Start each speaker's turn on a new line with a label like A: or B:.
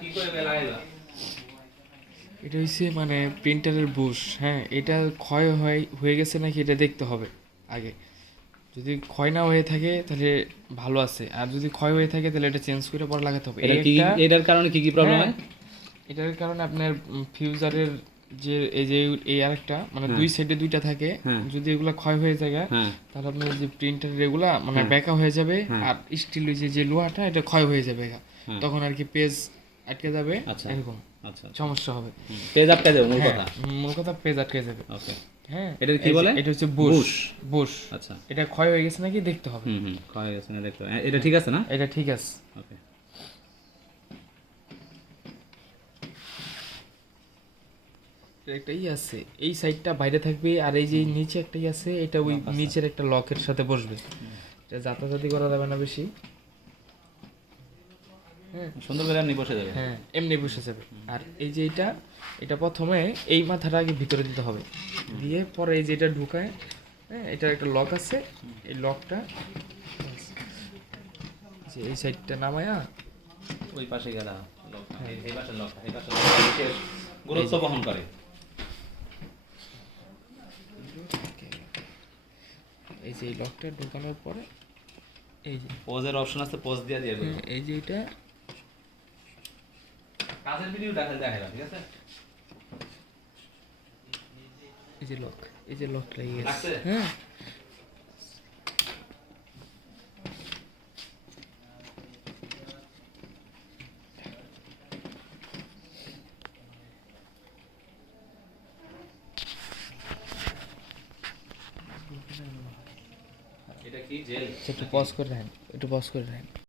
A: কি করে বেলাইলা
B: এটা হচ্ছে মানে প্রিন্টারের বুশ হ্যাঁ এটা ক্ষয় হয় হয়ে গেছে নাকি এটা দেখতে হবে আগে যদি ক্ষয় না হয়ে থাকে তাহলে ভালো আছে আর যদি ক্ষয় হয়ে থাকে তাহলে এটা চেঞ্জ করে পরে লাগাতে হবে
A: এটা কি এটার কারণে কি কি প্রবলেম
B: হ্যাঁ,
A: হয়
B: এটার কারণে আপনার ফিউজারের যে এই যে এই আরেকটা মানে
A: হ্যাঁ।
B: দুই সাইডে দুইটা থাকে
A: হ্যাঁ।
B: যদি এগুলো ক্ষয় হয়ে যায়
A: হ্যাঁ
B: তাহলে আপনার যে প্রিন্টার এগুলা মানে। বেঁকা হয়ে যাবে। আর স্টিল যে যে লোহাটা এটা ক্ষয় হয়ে যাবে। তখন আর কি পেজ আটকে যাবে
A: আচ্ছা।
B: এরকম।
A: আচ্ছা
B: সমস্যা হবে।
A: পেজ আটকে যাবে মূল
B: হ্যাঁ,
A: কথা?
B: মূল কথা পেজ আটকে যাবে।
A: ওকে।
B: হ্যাঁ
A: এটার কি বলে?
B: এটা হচ্ছে বুশ।
A: বুশ। আচ্ছা।
B: এটা ক্ষয় হয়ে গেছে নাকি দেখতে হবে।
A: হুম হুম ক্ষয় হয়ে গেছে না দেখতে হবে। এটা ঠিক আছে না?
B: এটা ঠিক আছে।
A: ওকে।
B: একটা ই আছে এই সাইডটা বাইরে থাকবে আর এই যে নিচে একটা ই আছে এটা ওই নিচের একটা লকের সাথে বসবে। এটা যাতাযাতি করা যাবে না বেশি।
A: সুন্দর করে আপনি বসে যাবে।
B: হ্যাঁ এমনি বসে যাবে। আর এই যে এটা এটা প্রথমে এই মাথাটা আগে ভিতরে দিতে হবে। দিয়ে পরে এই যে এটা ঢুকায় হ্যাঁ এটার একটা লক আছে। এই লকটা যে এই সাইডটা নামায়া
A: ওই পাশে গেলা লকটা। এই- এই পাশে এই পাশে গুরুত্ব বহন করে।
B: এই যে লকটা ঢুকানোর পরে এই যে
A: পোজের অপশন আছে পোজ দিয়ে দিয়ে
B: হ্যাঁ, এই যে এটা
A: কাজের ভিডিও দেখা দেখা ঠিক আছে?
B: এই যে লক এই যে লক লাগিয়ে
A: লাগছে?
B: হ্যাঁ। একটু পজ করে রাখেন একটু পজ করে রাখেন